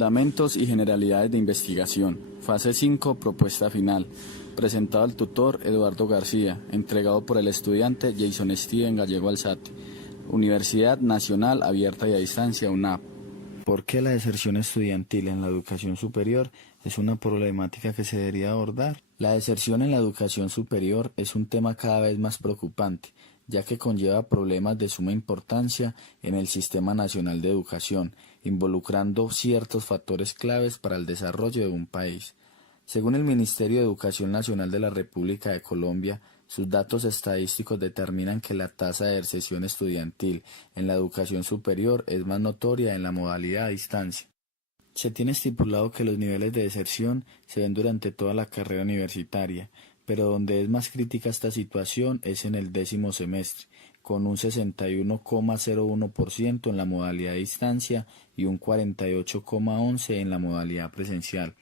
Fundamentos y generalidades de investigación. Fase 5, propuesta final. Presentado al tutor Eduardo García, entregado por el estudiante Jason Steven Gallego Alzate. Universidad Nacional Abierta y a Distancia, UNAP. ¿Por qué la deserción estudiantil en la educación superior es una problemática que se debería abordar? La deserción en la educación superior es un tema cada vez más preocupante, ya que conlleva problemas de suma importancia en el Sistema Nacional de Educación, involucrando ciertos factores claves para el desarrollo de un país. Según el Ministerio de Educación Nacional de la República de Colombia, sus datos estadísticos determinan que la tasa de deserción estudiantil en la educación superior es más notoria en la modalidad a distancia. Se tiene estipulado que los niveles de deserción se ven durante toda la carrera universitaria, pero donde es más crítica esta situación es en el 10º semestre, con un 61,01% en la modalidad a distancia y un 48,11% en la modalidad presencial.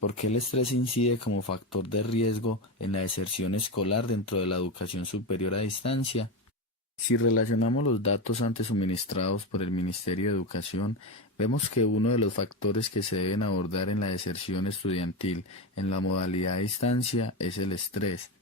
¿Por qué el estrés incide como factor de riesgo en la deserción escolar dentro de la educación superior a distancia? Si relacionamos los datos antes suministrados por el Ministerio de Educación, vemos que uno de los factores que se deben abordar en la deserción estudiantil en la modalidad a distancia es el estrés.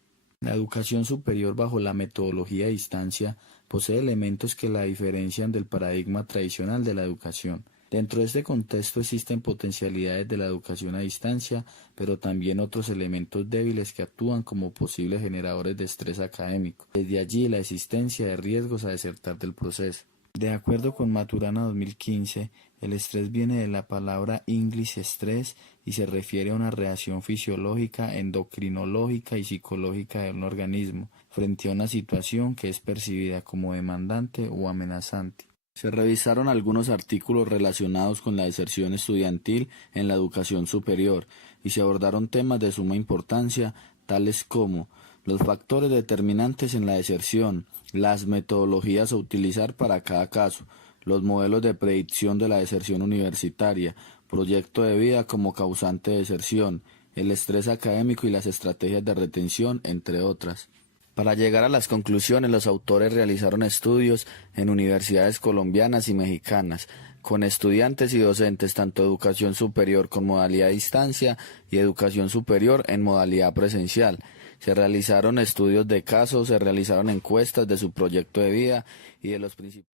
La educación superior bajo la metodología a distancia posee elementos que la diferencian del paradigma tradicional de la educación. Dentro de este contexto existen potencialidades de la educación a distancia, pero también otros elementos débiles que actúan como posibles generadores de estrés académico. Desde allí la existencia de riesgos a desertar del proceso. De acuerdo con Maturana 2015, el estrés viene de la palabra inglés estrés y se refiere a una reacción fisiológica, endocrinológica y psicológica de un organismo frente a una situación que es percibida como demandante o amenazante. Se revisaron algunos artículos relacionados con la deserción estudiantil en la educación superior y se abordaron temas de suma importancia, tales como los factores determinantes en la deserción, las metodologías a utilizar para cada caso, los modelos de predicción de la deserción universitaria, proyecto de vida como causante de deserción, el estrés académico y las estrategias de retención, entre otras. Para llegar a las conclusiones, los autores realizaron estudios en universidades colombianas y mexicanas, con estudiantes y docentes tanto de educación superior con modalidad a distancia y educación superior en modalidad presencial. Se realizaron estudios de casos, se realizaron encuestas de su proyecto de vida y de los principales